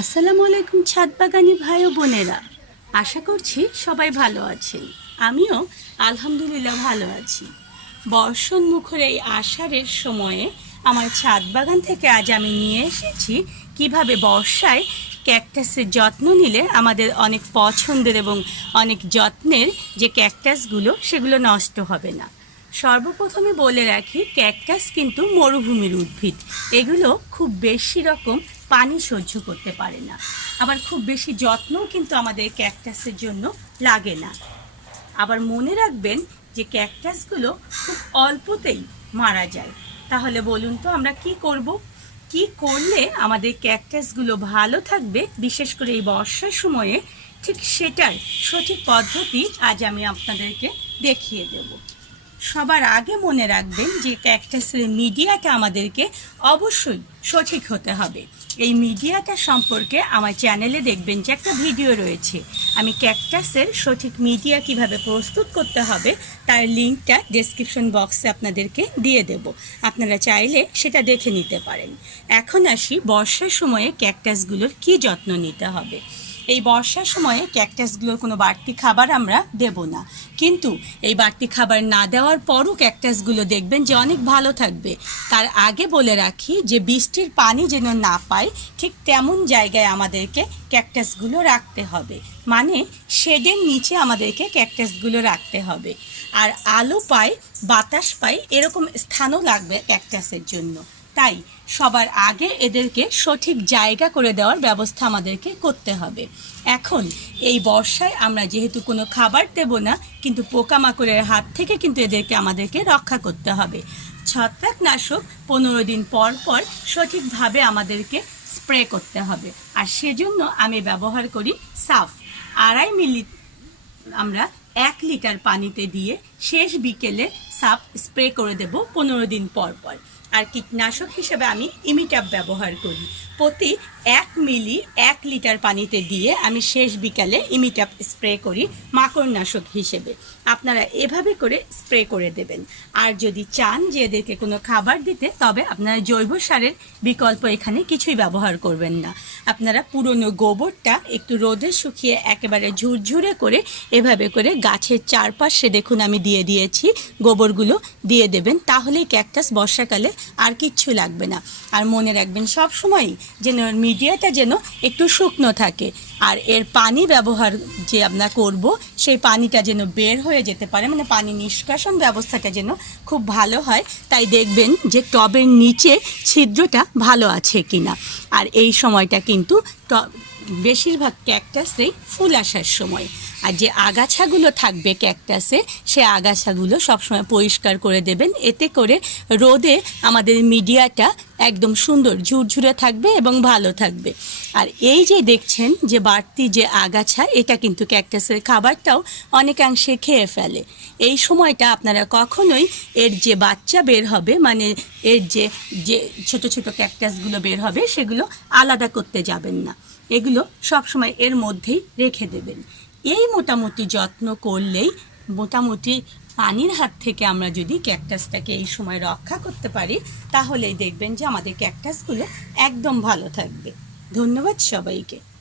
আসসালামু আলাইকুম ছাদ বাগানি ভাই ও বোনেরা। আশা করছি সবাই ভালো আছেন। আমিও আলহামদুলিল্লাহ ভালো আছি। বর্ষণ মুখর এই আষাঢ়ের সময়ে আমার ছাদ বাগান থেকে আজ আমি নিয়ে এসেছি কীভাবে বর্ষায় ক্যাকটাসের যত্ন নিলে আমাদের অনেক পছন্দের এবং অনেক যত্নের যে ক্যাকটাসগুলো, সেগুলো নষ্ট হবে না। সর্বপ্রথমে বলে রাখি, ক্যাকটাস কিন্তু মরুভূমির উদ্ভিদ। এগুলো খুব বেশি রকম পানি সহ্য করতে পারে না। আবার খুব বেশি যত্নও কিন্তু আমাদের ক্যাকটাসের জন্য লাগে না। আবার মনে রাখবেন যে ক্যাকটাসগুলো খুব অল্পতেই মারা যায়। তাহলে বলুন তো আমরা কি করব? কি করলে আমাদের ক্যাকটাসগুলো ভালো থাকবে? বিশেষ করে এই বর্ষার সময়ে, ঠিক সেটার সঠিক পদ্ধতি আজ আমি আপনাদেরকে দেখিয়ে দেবো। সবার আগে মনে রাখবেন যে ক্যাকটাসের মিডিয়াটা আমাদেরকে অবশ্যই সঠিক হতে হবে। এই মিডিয়াটা সম্পর্কে আমার চ্যানেলে দেখবেন যে একটা ভিডিও রয়েছে। আমি ক্যাকটাসের সঠিক মিডিয়া কীভাবে প্রস্তুত করতে হবে তার লিঙ্কটা ডেসক্রিপশন বক্সে আপনাদেরকে দিয়ে দেব। আপনারা চাইলে সেটা দেখে নিতে পারেন। এখন আসি বর্ষার সময়ে ক্যাকটাসগুলোর কি যত্ন নিতে হবে। এই বর্ষার সময়ে ক্যাকটাসগুলোর কোনো বাড়তি খাবার আমরা দেব না। কিন্তু এই বাড়তি খাবার না দেওয়ার পরও ক্যাকটাসগুলো দেখবেন যে অনেক ভালো থাকবে। তার আগে বলে রাখি যে বৃষ্টির পানি যেন না পায়, ঠিক তেমন জায়গায় আমাদেরকে ক্যাকটাসগুলো রাখতে হবে। মানে শেডের নিচে আমাদেরকে ক্যাকটাসগুলো রাখতে হবে। আর আলো পায়, বাতাস পায়, এরকম স্থানও লাগবে ক্যাকটাসের জন্য। তাই সবার আগে এদেরকে সঠিক জায়গা করে দেওয়ার ব্যবস্থা আমাদেরকে করতে হবে। এখন এই বর্ষায় আমরা যেহেতু কোনো খাবার দেব না, কিন্তু পোকামাকড়ের হাত থেকে কিন্তু এদেরকে আমাদেরকে রক্ষা করতে হবে। ছত্রাকনাশক পনেরো দিন পর পর সঠিকভাবে আমাদেরকে স্প্রে করতে হবে। আর সেজন্য আমি ব্যবহার করি সাফ। আড়াই মিলি, আমরা এক লিটার পানিতে দিয়ে শেষ বিকেলে সাপ স্প্রে করে দেব পনেরো দিন পর পর। আর কীটনাশক হিসেবে আমি ইমিটাপ ব্যবহার করি। প্রতি এক মিলি এক লিটার পানিতে দিয়ে আমি শেষ বিকালে ইমিটাপ স্প্রে করি মাকড়নাশক হিসেবে। আপনারা এভাবে করে স্প্রে করে দেবেন। আর যদি চান যে এদেরকে কোনো খাবার দিতে, তবে আপনারা জৈব সারের বিকল্প এখানে কিছুই ব্যবহার করবেন না। আপনারা পুরনো গোবরটা একটু রোদে শুকিয়ে একেবারে ঝুরঝুরে করে এভাবে করে গাছের চারপাশে দেখুন আমি দিয়ে দিয়েছি। গোবরগুলো দিয়ে দেবেন। তাহলেই ক্যাকটাস বর্ষাকালে আর কিচ্ছু লাগবে না। আর মনে রাখবেন সব সময়ই যেন মিডিয়াটা যেন একটু শুকনো থাকে। আর এর পানি ব্যবহার যে আমরা করব, সেই পানিটা যেন বের হয়ে যেতে পারে। মানে পানি নিষ্কাশন ব্যবস্থাটা যেন খুব ভালো হয়। তাই দেখবেন যে টবের নিচে ছিদ্রটা ভালো আছে কিনা। আর এই সময়টা কিন্তু বেশিরভাগ ক্যাকটাসেই ফুল আসার সময়। আর যে আগাছাগুলো থাকবে ক্যাকটাসে সে আগাছাগুলো সবসময় পরিষ্কার করে দেবেন। এতে করে রোদে আমাদের মিডিয়াটা একদম সুন্দর, ঝুরঝুরে থাকবে এবং ভালো থাকবে। আর এই যে দেখছেন যে বাড়তি যে আগাছা, এটা কিন্তু ক্যাকটাসের খাবারটাও অনেকাংশে খেয়ে ফেলে। এই সময়টা আপনারা কখনোই এর যে বাচ্চা বের হবে মানে এর যে যে ছোট ছোট ক্যাকটাসগুলো বের হবে, সেগুলো আলাদা করতে যাবেন না। এগুলো সবসময় এর মধ্যেই রেখে দেবেন। এই মোটামুটি যত্ন করলেই মোটামুটি পানির হাত থেকে আমরা যদি ক্যাকটাসটাকে এই সময় রক্ষা করতে পারি, তাহলেই দেখবেন যে আমাদের ক্যাকটাসগুলো একদম ভালো থাকবে। ধন্যবাদ সবাইকে।